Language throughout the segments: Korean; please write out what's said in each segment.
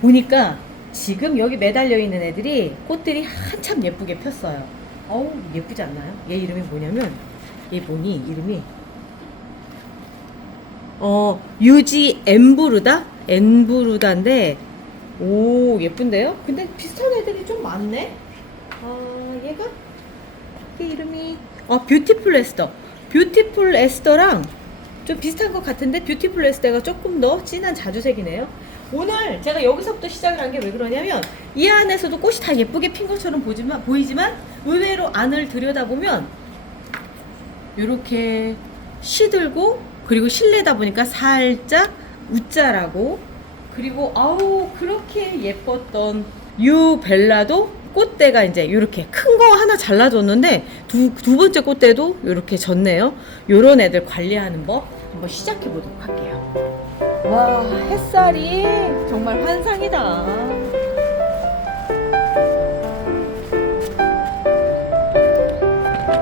보니까 지금 여기 매달려 있는 애들이 꽃들이 한참 예쁘게 폈어요. 어우, 예쁘지 않나요? 얘 이름이 뭐냐면, 얘 뭐니? 이름이 유지 엔부르다인데, 오, 예쁜데요? 근데 비슷한 애들이 좀 많네? 얘가? 그 이름이, 뷰티풀 에스터. 뷰티풀 에스터랑 좀 비슷한 것 같은데, 뷰티풀 에스터가 조금 더 진한 자주색이네요. 오늘 제가 여기서부터 시작을 한 게 왜 그러냐면, 이 안에서도 꽃이 다 예쁘게 핀 것처럼 보이지만, 의외로 안을 들여다보면, 요렇게 시들고, 그리고 실내다 보니까 살짝 우짜라고, 그리고 아우 그렇게 예뻤던 유벨라도 꽃대가 이제 이렇게 큰 거 하나 잘라줬는데 두 번째 꽃대도 이렇게 졌네요. 요런 애들 관리하는 법 한번 시작해 보도록 할게요. 와, 햇살이 정말 환상이다.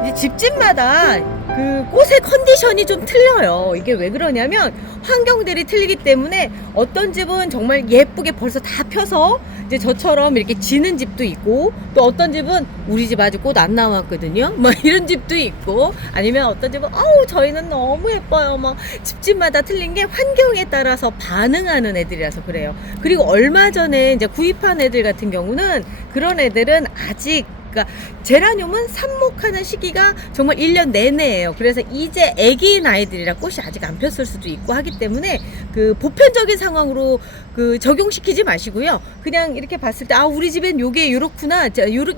이제 집집마다 그 꽃의 컨디션이 좀 틀려요. 이게 왜 그러냐면 환경들이 틀리기 때문에 어떤 집은 정말 예쁘게 벌써 다 펴서 이제 저처럼 이렇게 지는 집도 있고, 또 어떤 집은 우리 집 아직 꽃 안 나왔거든요. 막 이런 집도 있고, 아니면 어떤 집은 저희는 너무 예뻐요. 막 집집마다 틀린 게 환경에 따라서 반응하는 애들이라서 그래요. 그리고 얼마 전에 이제 구입한 애들 같은 경우는 그런 애들은 아직, 그러니까 제라늄은 삽목하는 시기가 정말 1년 내내예요. 그래서 이제 애기인 아이들이라 꽃이 아직 안 폈을 수도 있고 하기 때문에 그 보편적인 상황으로 그 적용시키지 마시고요. 그냥 이렇게 봤을 때 우리 집엔 요게 요렇구나,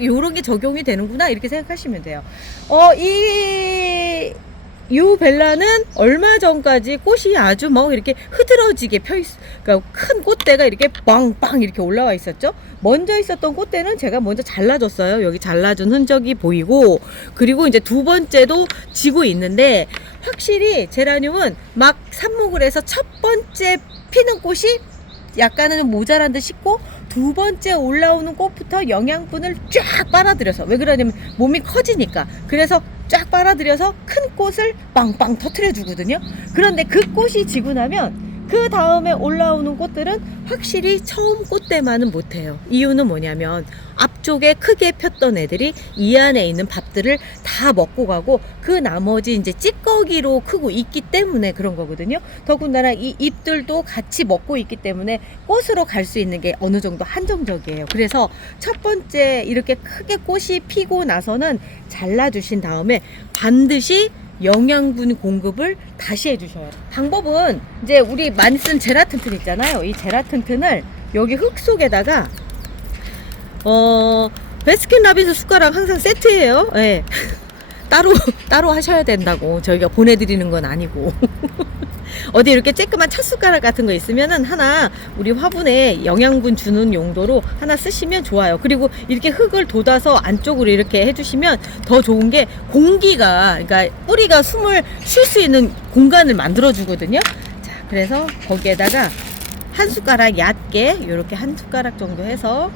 요런 게 적용이 되는구나, 이렇게 생각하시면 돼요. 이 유벨라는 얼마 전까지 꽃이 아주 막 이렇게 흐드러지게 그러니까 큰 꽃대가 이렇게 빵빵 이렇게 올라와 있었죠. 먼저 있었던 꽃대는 제가 먼저 잘라줬어요. 여기 잘라준 흔적이 보이고, 그리고 이제 두 번째도 지고 있는데, 확실히 제라늄은 막 삽목을 해서 첫 번째 피는 꽃이 약간은 모자란 듯 싶고, 두 번째 올라오는 꽃부터 영양분을 쫙 빨아들여서, 왜 그러냐면 몸이 커지니까, 그래서 쫙 빨아들여서 큰 꽃을 빵빵 터트려 주거든요. 그런데 그 꽃이 지고 나면 그 다음에 올라오는 꽃들은 확실히 처음 꽃대만은 못해요. 이유는 뭐냐면 앞쪽에 크게 폈던 애들이 이 안에 있는 밥들을 다 먹고 가고, 그 나머지 이제 찌꺼기로 크고 있기 때문에 그런 거거든요. 더군다나 이 잎들도 같이 먹고 있기 때문에 꽃으로 갈 수 있는 게 어느 정도 한정적이에요. 그래서 첫 번째 이렇게 크게 꽃이 피고 나서는 잘라주신 다음에 반드시 영양분 공급을 다시 해주셔요. 방법은 이제 우리 많이 쓴 제라튼튼 있잖아요. 이 제라튼튼을 여기 흙 속에다가 베스킨라빈스 숟가락 항상 세트예요. 네. 따로 하셔야 된다고, 저희가 보내드리는 건 아니고. 어디 이렇게 쬐끄만 찻숟가락 같은 거 있으면은 하나 우리 화분에 영양분 주는 용도로 하나 쓰시면 좋아요. 그리고 이렇게 흙을 돋아서 안쪽으로 이렇게 해주시면 더 좋은 게, 공기가, 그러니까 뿌리가 숨을 쉴 수 있는 공간을 만들어 주거든요. 자, 그래서 거기에다가 한 숟가락 얕게 이렇게 한 숟가락 정도 해서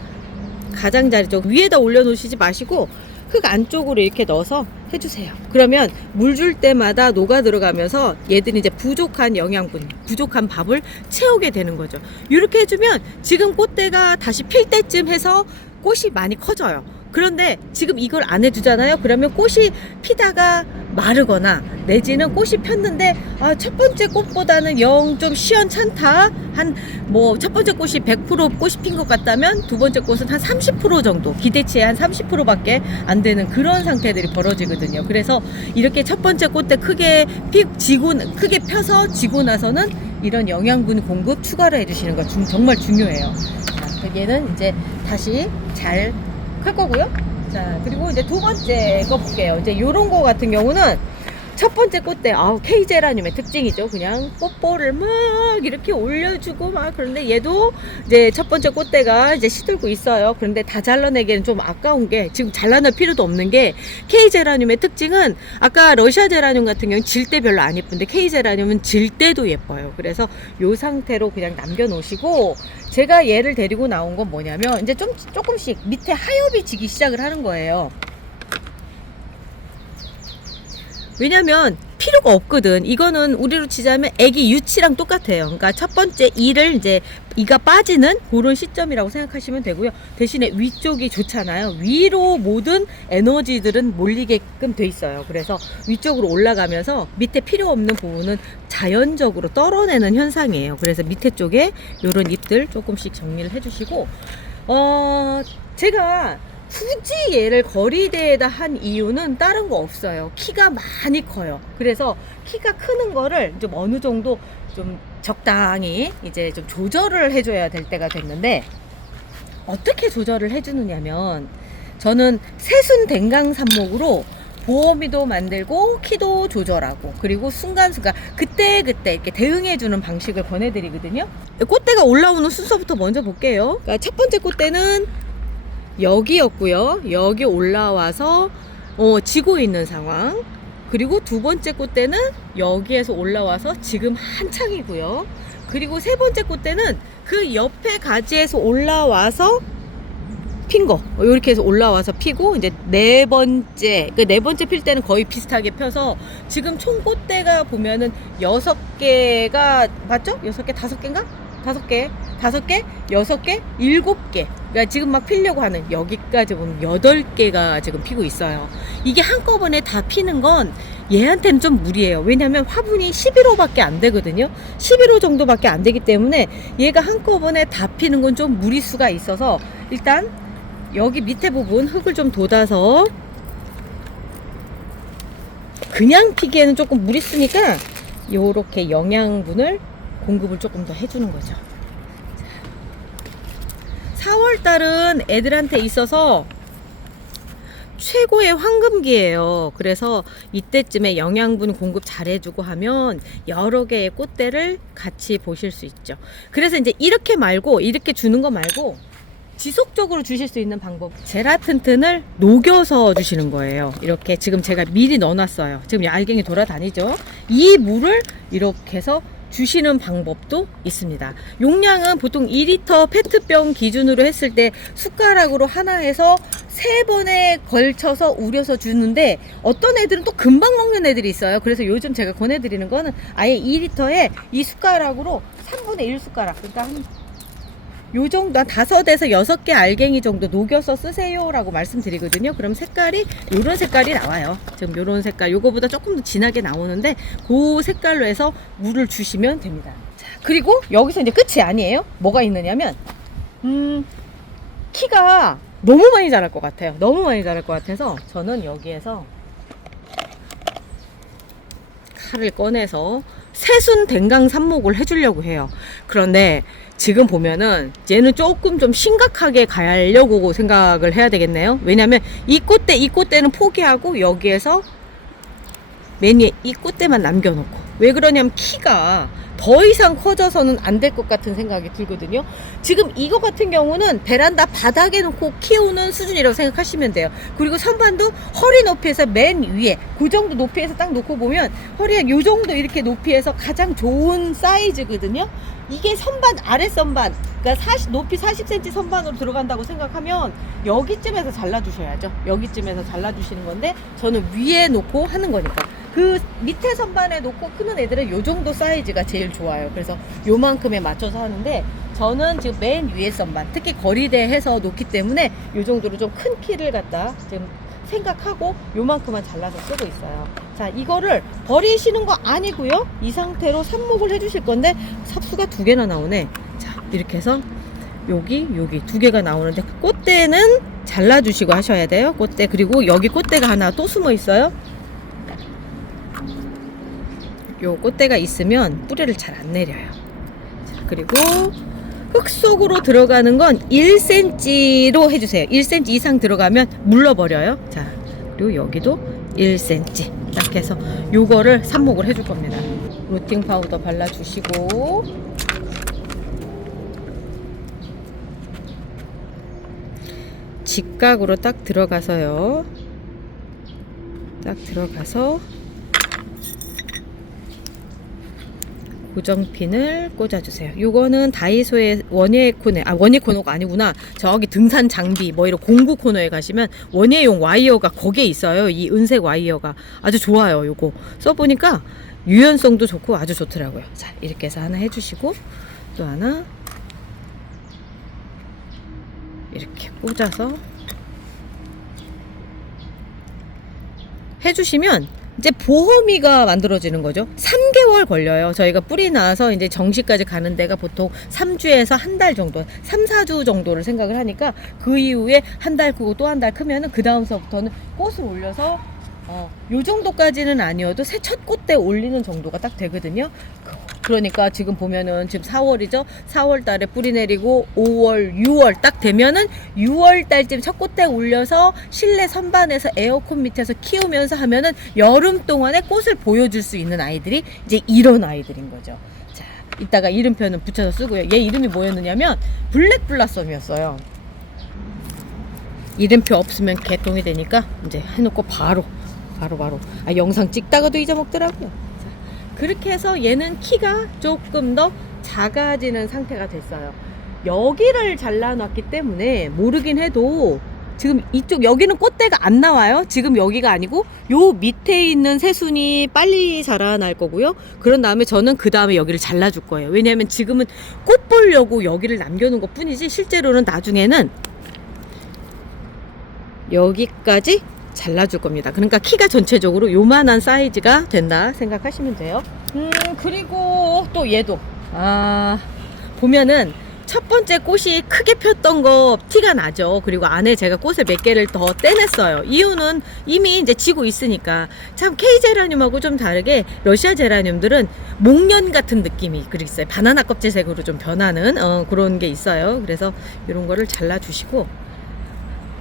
가장자리 쪽 위에다 올려 놓으시지 마시고 흙 안쪽으로 이렇게 넣어서 해주세요. 그러면 물 줄 때마다 녹아 들어가면서 얘들이 이제 부족한 영양분, 부족한 밥을 채우게 되는 거죠. 이렇게 해주면 지금 꽃대가 다시 필 때쯤 해서 꽃이 많이 커져요. 그런데 지금 이걸 안 해주잖아요. 그러면 꽃이 피다가 마르거나, 내지는 꽃이 폈는데 첫 번째 꽃보다는 영 좀 시원찮다, 첫 번째 꽃이 100% 꽃이 핀 것 같다면 두 번째 꽃은 한 30% 정도, 기대치의 한 30%밖에 안 되는 그런 상태들이 벌어지거든요. 그래서 이렇게 첫 번째 꽃대 크게 펴서 지고 나서는 이런 영양분 공급 추가로 해주시는 거 정말 중요해요. 자, 얘는 이제 다시 잘 할 거고요. 자, 그리고 이제 두 번째 거 볼게요. 이제 요런 거 같은 경우는 첫 번째 꽃대, K제라늄의 특징이죠. 그냥 뽀뽀를 막 이렇게 올려주고 막, 그런데 얘도 이제 첫 번째 꽃대가 이제 시들고 있어요. 그런데 다 잘라내기에는 좀 아까운 게, 지금 잘라낼 필요도 없는 게, K제라늄의 특징은 아까 러시아 제라늄 같은 경우는 질 때 별로 안 예쁜데 K제라늄은 질 때도 예뻐요. 그래서 요 상태로 그냥 남겨 놓으시고, 제가 얘를 데리고 나온 건 뭐냐면 이제 조금씩 밑에 하엽이 지기 시작을 하는 거예요. 왜냐면 필요가 없거든. 이거는 우리로 치자면 애기 유치랑 똑같아요. 그러니까 첫 번째 이를 이제 이가 빠지는 그런 시점이라고 생각하시면 되고요. 대신에 위쪽이 좋잖아요. 위로 모든 에너지들은 몰리게끔 돼 있어요. 그래서 위쪽으로 올라가면서 밑에 필요 없는 부분은 자연적으로 떨어내는 현상이에요. 그래서 밑에 쪽에 요런 잎들 조금씩 정리를 해주시고, 제가 굳이 얘를 거리대에다 한 이유는 다른 거 없어요. 키가 많이 커요. 그래서 키가 크는 거를 좀 어느 정도 좀 적당히 이제 좀 조절을 해줘야 될 때가 됐는데, 어떻게 조절을 해주느냐면, 저는 새순 댕강 삽목으로 보호미도 만들고 키도 조절하고 그리고 순간순간 그때그때 이렇게 대응해주는 방식을 권해드리거든요. 꽃대가 올라오는 순서부터 먼저 볼게요. 그러니까 첫 번째 꽃대는 여기였고요. 여기 올라와서 지고 있는 상황. 그리고 두 번째 꽃대는 여기에서 올라와서 지금 한창이고요. 그리고 세 번째 꽃대는 그 옆에 가지에서 올라와서 핀 거, 이렇게 해서 올라와서 피고, 이제 네 번째 필 때는 거의 비슷하게 펴서 지금 총 꽃대가 보면은 6개가 맞죠? 6개, 5개인가? 5개, 6개, 7개. 그러니까 지금 막 피려고 하는 여기까지 보면 8개가 지금 피고 있어요. 이게 한꺼번에 다 피는 건 얘한테는 좀 무리예요. 왜냐면 화분이 11호밖에 안 되거든요. 11호 정도밖에 안 되기 때문에 얘가 한꺼번에 다 피는 건 좀 무리수가 있어서, 일단 여기 밑에 부분 흙을 좀 돋아서, 그냥 피기에는 조금 무리수니까 요렇게 영양분을 공급을 조금 더 해주는 거죠. 4월달은 애들한테 있어서 최고의 황금기예요. 그래서 이때쯤에 영양분 공급 잘해주고 하면 여러 개의 꽃대를 같이 보실 수 있죠. 그래서 이제 이렇게 주는 거 말고 지속적으로 주실 수 있는 방법, 제라튼튼을 녹여서 주시는 거예요. 이렇게 지금 제가 미리 넣어놨어요. 지금 알갱이 돌아다니죠. 이 물을 이렇게 해서 주시는 방법도 있습니다. 용량은 보통 2리터 페트병 기준으로 했을 때 숟가락으로 하나에서 3번에 걸쳐서 우려서 주는데, 어떤 애들은 또 금방 먹는 애들이 있어요. 그래서 요즘 제가 권해드리는 거는 아예 2리터에 이 숟가락으로 3분의 1 숟가락, 그러니까 요 정도, 한 5에서 6개 알갱이 정도 녹여서 쓰세요 라고 말씀드리거든요. 그럼 색깔이 요런 색깔이 나와요. 지금 요런 색깔, 요거보다 조금 더 진하게 나오는데 그 색깔로 해서 물을 주시면 됩니다. 자, 그리고 여기서 이제 끝이 아니에요. 뭐가 있느냐면 키가 너무 많이 자랄 것 같아요. 너무 많이 자랄 것 같아서 저는 여기에서 칼을 꺼내서 새순 댕강 삽목을 해주려고 해요. 그런데 지금 보면은 얘는 조금 좀 심각하게 가려고 생각을 해야 되겠네요. 왜냐면 이 꽃대는 포기하고 여기에서 맨 위에 이 꽃대만 남겨놓고, 왜 그러냐면 키가 더 이상 커져서는 안 될 것 같은 생각이 들거든요. 지금 이거 같은 경우는 베란다 바닥에 놓고 키우는 수준이라고 생각하시면 돼요. 그리고 선반도 허리 높이에서 맨 위에 그 정도 높이에서 딱 놓고 보면 허리가 요 정도 이렇게 높이에서 가장 좋은 사이즈거든요. 이게 선반, 아래 선반, 그러니까 높이 40cm 선반으로 들어간다고 생각하면 여기쯤에서 잘라주셔야죠. 여기쯤에서 잘라주시는 건데, 저는 위에 놓고 하는 거니까. 그 밑에 선반에 놓고 크는 애들은 요 정도 사이즈가 제일 좋아요. 그래서 요만큼에 맞춰서 하는데, 저는 지금 맨 위에 선반, 특히 거리대 해서 놓기 때문에 요 정도로 좀 큰 키를 갖다 지금 생각하고 요만큼만 잘라서 쓰고 있어요. 자, 이거를 버리시는 거 아니고요. 이 상태로 삽목을 해주실 건데, 삽수가 2개나 나오네. 자, 이렇게 해서 여기 2개가 나오는데, 꽃대는 잘라주시고 하셔야 돼요. 꽃대. 그리고 여기 꽃대가 하나 또 숨어 있어요. 요 꽃대가 있으면 뿌리를 잘 안 내려요. 자, 그리고 흙 속으로 들어가는 건 1cm로 해주세요. 1cm 이상 들어가면 물러버려요. 자, 그리고 여기도 1cm 이렇게 해서 요거를 삽목을 해줄 겁니다. 루팅 파우더 발라주시고, 직각으로 딱 들어가서요. 딱 들어가서 고정핀을 꽂아주세요. 요거는 다이소의 원예 코너가 아니구나. 저기 등산 장비 뭐 이런 공구 코너에 가시면 원예용 와이어가 거기에 있어요. 이 은색 와이어가 아주 좋아요. 요거 써보니까 유연성도 좋고 아주 좋더라고요. 자, 이렇게 해서 하나 해주시고 또 하나 이렇게 꽂아서 해주시면 이제 보호미가 만들어지는 거죠. 3개월 걸려요. 저희가 뿌리 나와서 이제 정식까지 가는 데가 보통 3주에서 한 달 정도, 3, 4주 정도를 생각을 하니까 그 이후에 한 달 크고 또 한 달 크면은 그 다음서부터는 꽃을 올려서 요 정도까지는 아니어도 새 첫 꽃대 올리는 정도가 딱 되거든요. 그러니까 지금 보면은 지금 4월이죠. 4월 달에 뿌리 내리고 5월, 6월 딱 되면은 6월 달쯤 첫 꽃대 올려서 실내 선반에서 에어컨 밑에서 키우면서 하면은 여름 동안에 꽃을 보여줄 수 있는 아이들이 이제 이런 아이들인 거죠. 자, 이따가 이름표는 붙여서 쓰고요. 얘 이름이 뭐였느냐면 블랙 블라썸이었어요. 이름표 없으면 개똥이 되니까 이제 해놓고 바로 영상 찍다가도 잊어먹더라고요. 자, 그렇게 해서 얘는 키가 조금 더 작아지는 상태가 됐어요. 여기를 잘라놨기 때문에 모르긴 해도 지금 이쪽 여기는 꽃대가 안 나와요. 지금 여기가 아니고 요 밑에 있는 새순이 빨리 자라날 거고요. 그런 다음에 저는 그 다음에 여기를 잘라줄 거예요. 왜냐하면 지금은 꽃 보려고 여기를 남겨놓은 것 뿐이지 실제로는 나중에는 여기까지 잘라줄 겁니다. 그러니까 키가 전체적으로 요만한 사이즈가 된다 생각하시면 돼요. 그리고 또 얘도 보면은 첫 번째 꽃이 크게 폈던 거 티가 나죠. 그리고 안에 제가 꽃을 몇 개를 더 떼냈어요. 이유는 이미 이제 지고 있으니까. 참 K 제라늄하고 좀 다르게 러시아 제라늄들은 목련 같은 느낌이 있어요. 바나나 껍질색으로 좀 변하는 그런 게 있어요. 그래서 이런 거를 잘라주시고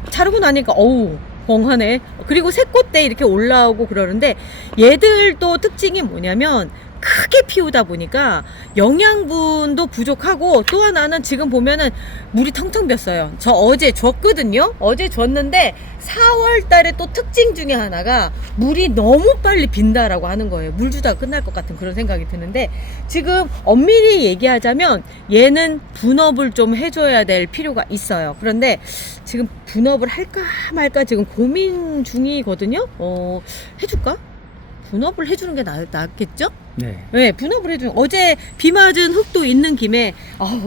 자르고 나니까 어우 벙하네. 그리고 새꽃대 이렇게 올라오고 그러는데 얘들도 특징이 뭐냐면 크게 피우다 보니까 영양분도 부족하고 또 하나는 지금 보면은 물이 텅텅 비었어요. 저 어제 줬거든요. 어제 줬는데 4월 달에 또 특징 중에 하나가 물이 너무 빨리 빈다라고 하는 거예요. 물 주다가 끝날 것 같은 그런 생각이 드는데 지금 엄밀히 얘기하자면 얘는 분업을 좀 해줘야 될 필요가 있어요. 그런데 지금 분업을 할까 말까 지금 고민 중이거든요. 해줄까? 분업을 해주는 게 낫겠죠? 네, 분업을 해주는. 어제 비 맞은 흙도 있는 김에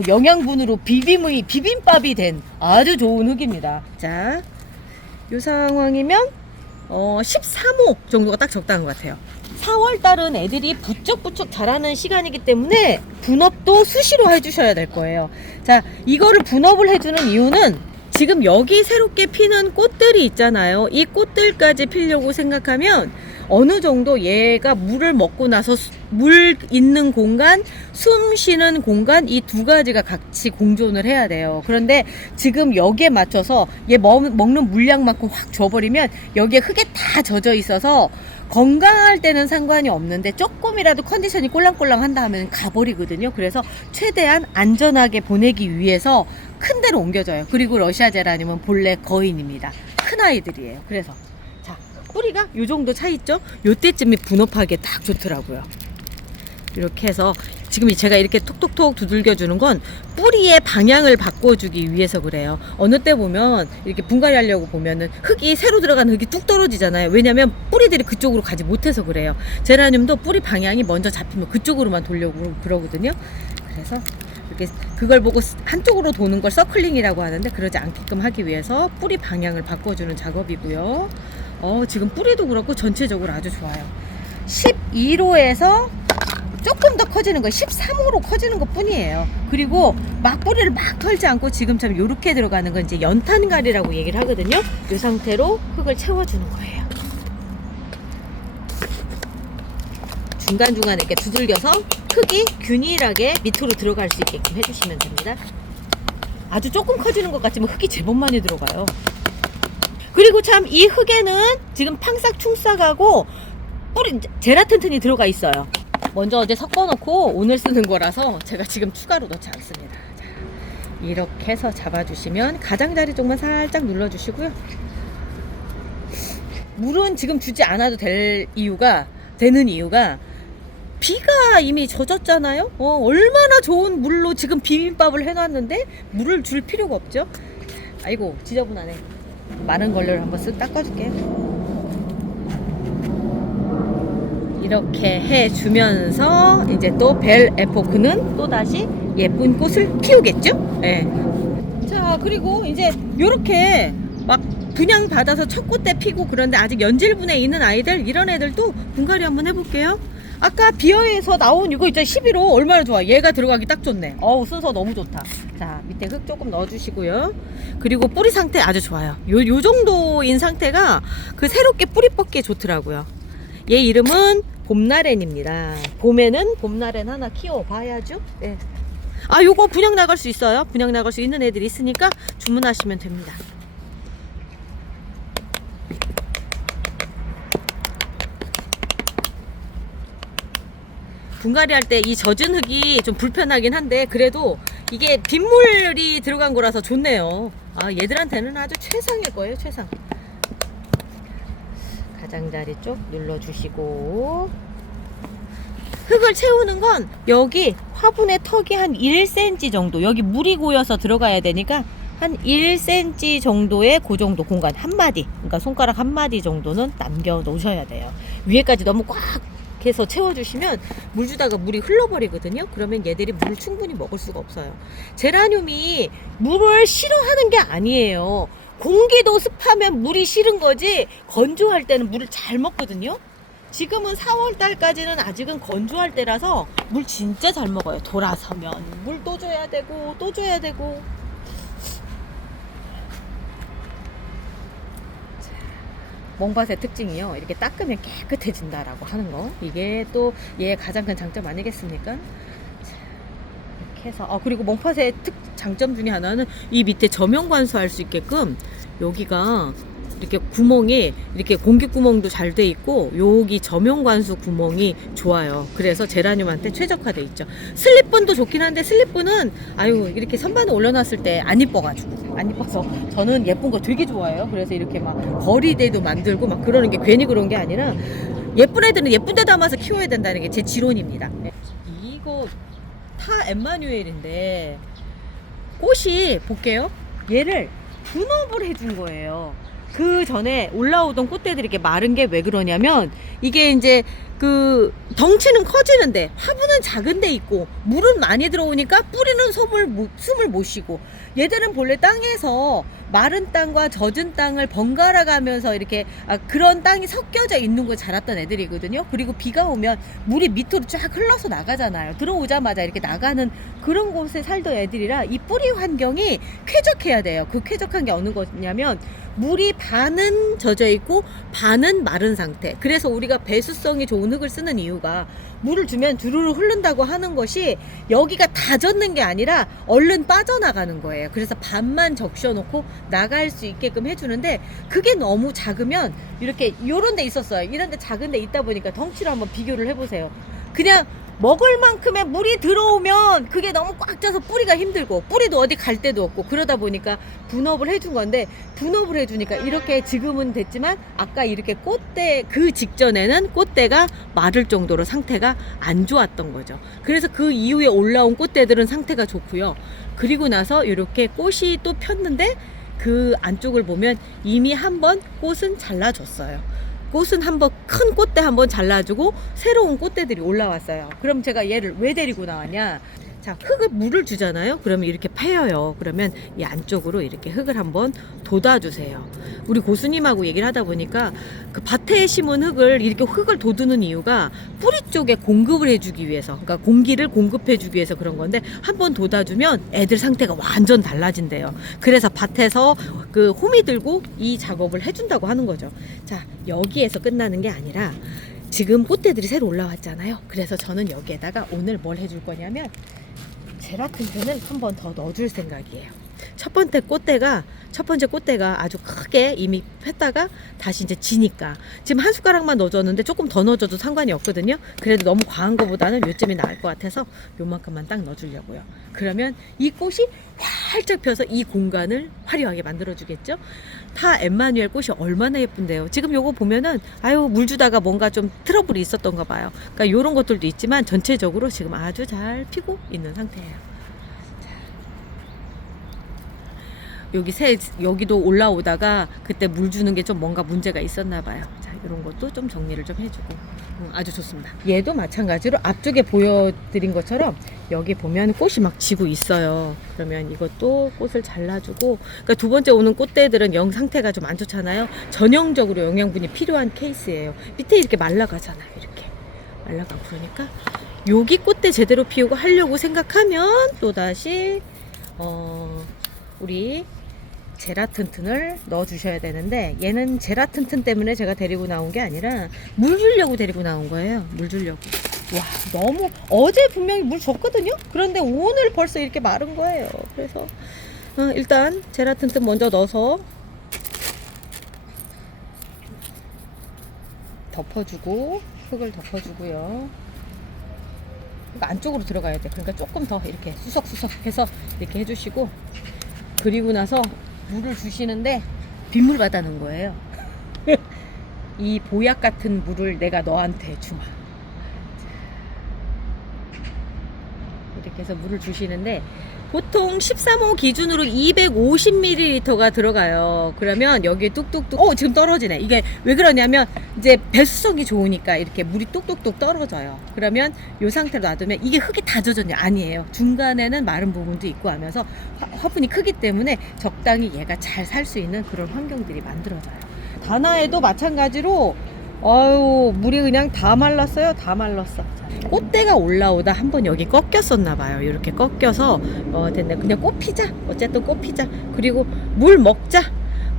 영양분으로 비빔밥이 된 아주 좋은 흙입니다. 자, 요 상황이면 13호 정도가 딱 적당한 것 같아요. 4월 달은 애들이 부쩍부쩍 자라는 시간이기 때문에 분업도 수시로 해주셔야 될 거예요. 자, 이거를 분업을 해주는 이유는 지금 여기 새롭게 피는 꽃들이 있잖아요. 이 꽃들까지 피려고 생각하면 어느 정도 얘가 물을 먹고 나서 물 있는 공간, 숨 쉬는 공간 이 두 가지가 같이 공존을 해야 돼요. 그런데 지금 여기에 맞춰서 얘 먹는 물량만큼 확 줘버리면 여기에 흙에 다 젖어 있어서 건강할 때는 상관이 없는데 조금이라도 컨디션이 꼴랑꼴랑 한다 하면 가버리거든요. 그래서 최대한 안전하게 보내기 위해서 큰 데로 옮겨져요. 그리고 러시아 제라늄은 본래 거인입니다. 큰 아이들이에요. 그래서 자, 뿌리가 요 정도 차 있죠? 요때쯤이 분업하기에 딱 좋더라고요. 이렇게 해서 지금 제가 이렇게 톡톡톡 두들겨 주는 건 뿌리의 방향을 바꿔주기 위해서 그래요. 어느 때 보면 이렇게 분갈이 하려고 보면은 흙이 새로 들어간 흙이 뚝 떨어지잖아요. 왜냐면 뿌리들이 그쪽으로 가지 못해서 그래요. 제라늄도 뿌리 방향이 먼저 잡히면 그쪽으로만 돌려고 그러거든요. 그래서 이렇게 그걸 보고 한쪽으로 도는 걸 서클링이라고 하는데 그러지 않게끔 하기 위해서 뿌리 방향을 바꿔주는 작업이고요. 지금 뿌리도 그렇고 전체적으로 아주 좋아요. 12호에서 조금 더 커지는 거 13호로 커지는 것 뿐이에요. 그리고 막 뿌리를 막 털지 않고 지금처럼 요렇게 들어가는 건 이제 연탄갈이라고 얘기를 하거든요. 이 상태로 흙을 채워주는 거예요. 중간중간에 이렇게 두들겨서 흙이 균일하게 밑으로 들어갈 수 있게끔 해주시면 됩니다. 아주 조금 커지는 것 같지만 흙이 제법 많이 들어가요. 그리고 참 이 흙에는 지금 팡싹 충싹하고 뿌리 제라튼튼이 들어가 있어요. 먼저 어제 섞어놓고 오늘 쓰는 거라서 제가 지금 추가로 넣지 않습니다. 자, 이렇게 해서 잡아주시면 가장자리 쪽만 살짝 눌러주시고요. 물은 지금 주지 않아도 되는 이유가 비가 이미 젖었잖아요. 얼마나 좋은 물로 지금 비빔밥을 해놨는데 물을 줄 필요가 없죠. 아이고 지저분하네. 마른 걸레로 한번 쓱 닦아줄게. 이렇게 해주면서 이제 또 벨 에포크는 또 다시 예쁜 꽃을 피우겠죠. 네. 자, 그리고 이제 요렇게 막 분양 받아서 첫 꽃대 피고 그런데 아직 연질분에 있는 아이들, 이런 애들도 분갈이 한번 해볼게요. 아까 비어에서 나온 이거 있잖아, 11호 얼마나 좋아. 얘가 들어가기 딱 좋네. 어우, 순서 너무 좋다. 자, 밑에 흙 조금 넣어주시고요. 그리고 뿌리 상태 아주 좋아요. 요 정도인 상태가 그 새롭게 뿌리 뻗기에 좋더라고요. 얘 이름은 봄나렌입니다. 봄에는 봄나렌 하나 키워봐야죠. 네. 아, 요거 분양 나갈 수 있어요. 분양 나갈 수 있는 애들이 있으니까 주문하시면 됩니다. 분갈이 할 때 이 젖은 흙이 좀 불편하긴 한데 그래도 이게 빗물이 들어간 거라서 좋네요. 아, 얘들한테는 아주 최상일 거예요. 최상. 가장자리 쪽 눌러주시고, 흙을 채우는 건 여기 화분의 턱이 한 1cm 정도, 여기 물이 고여서 들어가야 되니까 한 1cm 정도의 그 정도 공간 한 마디, 그러니까 손가락 한 마디 정도는 남겨 놓으셔야 돼요. 위에까지 너무 꽉 해서 채워주시면 물 주다가 물이 흘러버리거든요. 그러면 얘들이 물을 충분히 먹을 수가 없어요. 제라늄이 물을 싫어하는 게 아니에요. 공기도 습하면 물이 싫은 거지, 건조할 때는 물을 잘 먹거든요. 지금은 4월 달까지는 아직은 건조할 때라서 물 진짜 잘 먹어요. 돌아서면 물 또 줘야 되고 또 줘야 되고. 몽밭의 특징이요, 이렇게 닦으면 깨끗해진다라고 하는 거. 이게 또 얘의 가장 큰 장점 아니겠습니까? 자, 이렇게 해서 그리고 몽밭의 장점 중에 하나는 이 밑에 저면 관수할 수 있게끔 여기가 이렇게 구멍이, 이렇게 공기 구멍도 잘 돼 있고 여기 저면 관수 구멍이 좋아요. 그래서 제라늄한테 최적화돼 있죠. 슬립분도 좋긴 한데 슬립분은 아유, 이렇게 선반에 올려놨을 때 안 이뻐가지고, 안 이뻐서 저는 예쁜 거 되게 좋아해요. 그래서 이렇게 막 거리대도 만들고 막 그러는 게 괜히 그런 게 아니라 예쁜 애들은 예쁜 데 담아서 키워야 된다는 게 제 지론입니다. 이거 타 엠마뉴엘인데 꽃이 볼게요. 얘를 분업을 해준 거예요. 그 전에 올라오던 꽃대들이 이렇게 마른 게 왜 그러냐면, 이게 이제 그 덩치는 커지는데 화분은 작은 데 있고 물은 많이 들어오니까 뿌리는 숨을 못 쉬고, 얘들은 본래 땅에서 마른 땅과 젖은 땅을 번갈아 가면서 이렇게 그런 땅이 섞여져 있는 거 자랐던 애들이거든요. 그리고 비가 오면 물이 밑으로 쫙 흘러서 나가잖아요. 들어오자마자 이렇게 나가는 그런 곳에 살던 애들이라 이 뿌리 환경이 쾌적해야 돼요. 그 쾌적한 게 어느 거냐면 물이 반은 젖어 있고 반은 마른 상태. 그래서 우리가 배수성이 좋은 흙을 쓰는 이유가, 물을 주면 주르르 흐른다고 하는 것이 여기가 다 젖는 게 아니라 얼른 빠져나가는 거예요. 그래서 반만 적셔놓고 나갈 수 있게끔 해주는데, 그게 너무 작으면 이렇게 요런 데 있었어요. 이런 데 작은 데 있다 보니까 덩치로 한번 비교를 해보세요. 그냥 먹을 만큼의 물이 들어오면 그게 너무 꽉 차서 뿌리가 힘들고 뿌리도 어디 갈 데도 없고, 그러다 보니까 분업을 해준 건데, 분업을 해주니까 이렇게 지금은 됐지만 아까 이렇게 꽃대 그 직전에는 꽃대가 마를 정도로 상태가 안 좋았던 거죠. 그래서 그 이후에 올라온 꽃대들은 상태가 좋고요. 그리고 나서 이렇게 꽃이 또 폈는데 그 안쪽을 보면 이미 한번 꽃은 잘라줬어요. 꽃은 한번 큰 꽃대 한번 잘라주고 새로운 꽃대들이 올라왔어요. 그럼 제가 얘를 왜 데리고 나왔냐? 자, 흙을 물을 주잖아요. 그러면 이렇게 패여요. 그러면 이 안쪽으로 이렇게 흙을 한번 돋아주세요. 우리 고수님하고 얘기를 하다 보니까 그 밭에 심은 흙을 이렇게 흙을 돋우는 이유가 뿌리 쪽에 공급을 해주기 위해서, 그러니까 공기를 공급해주기 위해서 그런 건데, 한번 돋아주면 애들 상태가 완전 달라진대요. 그래서 밭에서 그 호미 들고 이 작업을 해준다고 하는 거죠. 자, 여기에서 끝나는 게 아니라 지금 꽃대들이 새로 올라왔잖아요. 그래서 저는 여기에다가 오늘 뭘 해줄 거냐면 제라틴을 한 번 더 넣어줄 생각이에요. 첫 번째 꽃대가 아주 크게 이미 폈다가 다시 이제 지니까 지금 한 숟가락만 넣어줬는데 조금 더 넣어줘도 상관이 없거든요. 그래도 너무 과한 거보다는 요쯤이 나을 것 같아서 요만큼만 딱 넣어주려고요. 그러면 이 꽃이 활짝 펴서 이 공간을 화려하게 만들어주겠죠. 다 엠마누엘 꽃이 얼마나 예쁜데요. 지금 요거 보면은 아유 물 주다가 뭔가 좀 트러블이 있었던가 봐요. 그러니까 요런 것들도 있지만 전체적으로 지금 아주 잘 피고 있는 상태예요. 여기도 올라오다가 그때 물 주는 게 좀 뭔가 문제가 있었나 봐요. 자, 이런 것도 좀 정리를 좀 해주고 아주 좋습니다. 얘도 마찬가지로 앞쪽에 보여드린 것처럼 여기 보면 꽃이 막 지고 있어요. 그러면 이것도 꽃을 잘라주고, 그러니까 두 번째 오는 꽃대들은 영 상태가 좀 안 좋잖아요. 전형적으로 영양분이 필요한 케이스예요. 밑에 이렇게 말라가잖아요. 이렇게 말라가고. 그러니까 여기 꽃대 제대로 피우고 하려고 생각하면 또다시 우리 제라튼튼을 넣어 주셔야 되는데, 얘는 제라튼튼 때문에 제가 데리고 나온 게 아니라 물 주려고 데리고 나온 거예요. 물 주려고. 와, 너무 어제 분명히 물 줬거든요. 그런데 오늘 벌써 이렇게 마른 거예요. 그래서 일단 제라튼튼 먼저 넣어서 덮어주고, 흙을 덮어주고요. 그러니까 안쪽으로 들어가야 돼. 그러니까 조금 더 이렇게 수석수석 해서 이렇게 해주시고, 그리고 나서 물을 주시는데 빗물 받아 놓은 거예요. 이 보약 같은 물을 내가 너한테 주마. 이렇게 해서 물을 주시는데 보통 13호 기준으로 250ml가 들어가요. 그러면 여기에 뚝뚝뚝 지금 떨어지네. 이게 왜 그러냐면 이제 배수성이 좋으니까 이렇게 물이 뚝뚝뚝 떨어져요. 그러면 이 상태로 놔두면 이게 흙이 다 젖었냐? 아니에요. 중간에는 마른 부분도 있고 하면서 화분이 크기 때문에 적당히 얘가 잘 살 수 있는 그런 환경들이 만들어져요. 다나에도 마찬가지로 물이 그냥 다 말랐어요. 다 말랐어. 꽃대가 올라오다 한번 여기 꺾였었나 봐요. 이렇게 꺾여서 됐네. 그냥 꽃 피자. 어쨌든 꽃 피자. 그리고 물 먹자.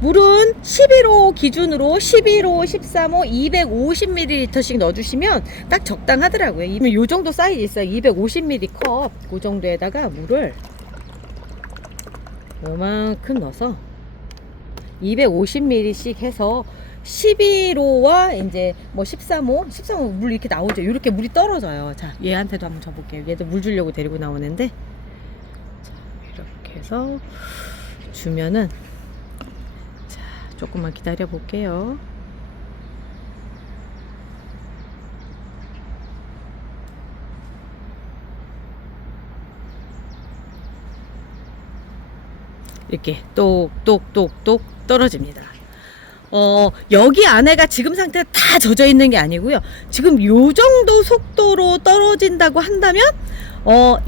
물은 11호 기준으로 11호, 13호, 250ml씩 넣어주시면 딱 적당하더라고요. 이 정도 사이즈 있어요. 250ml 컵. 그 정도에다가 물을 요만큼 넣어서 250ml씩 해서 11호와 이제 뭐 13호 물 이렇게 나오죠. 이렇게 물이 떨어져요. 자, 얘한테도 한번 줘볼게요. 얘도 물 주려고 데리고 나오는데, 자, 이렇게 해서 주면은, 자, 조금만 기다려 볼게요. 이렇게 똑똑똑똑 떨어집니다. 여기 안에가 지금 상태 다 젖어 있는 게 아니고요. 지금 요 정도 속도로 떨어진다고 한다면,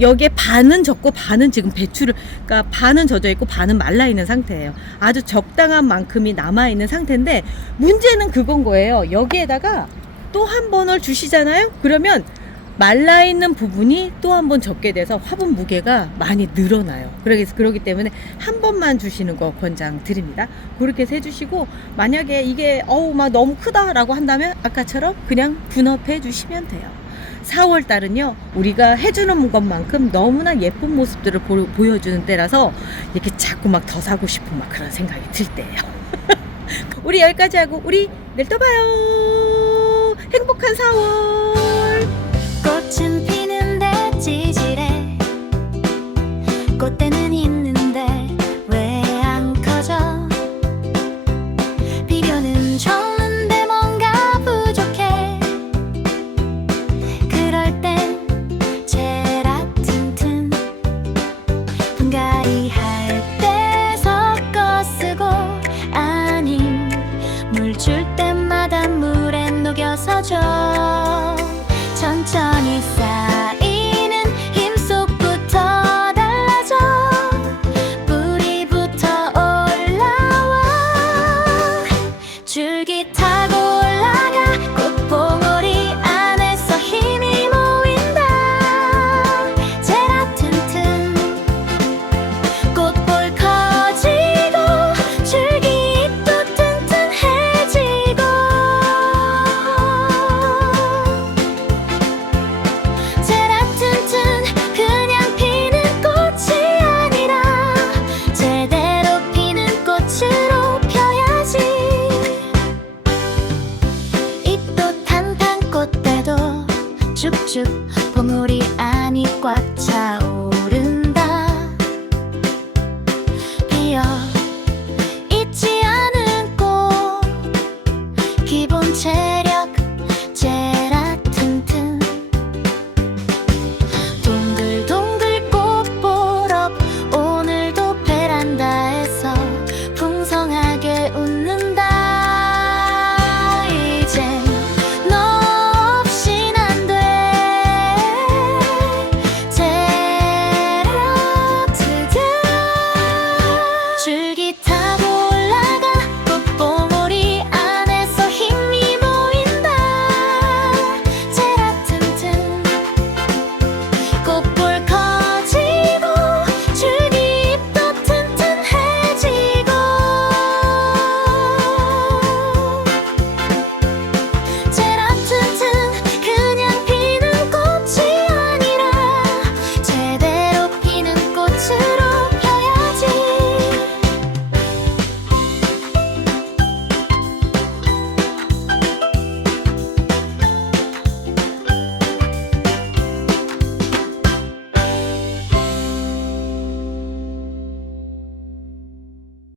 여기에 반은 젖고 반은 지금 그러니까 반은 젖어 있고 반은 말라 있는 상태예요. 아주 적당한 만큼이 남아 있는 상태인데, 문제는 그건 거예요. 여기에다가 또 한 번을 주시잖아요. 그러면 말라 있는 부분이 또 한 번 적게 돼서 화분 무게가 많이 늘어나요. 그러기 때문에 한 번만 주시는 거 권장 드립니다. 그렇게 해서 해주시고, 만약에 이게 막 너무 크다라고 한다면 아까처럼 그냥 분업해 주시면 돼요. 4월 달은요, 우리가 해주는 것만큼 너무나 예쁜 모습들을 보여주는 때라서 이렇게 자꾸 막 더 사고 싶은 막 그런 생각이 들 때예요. 우리 여기까지 하고 우리 내일 또 봐요. 행복한 4월. 꽃은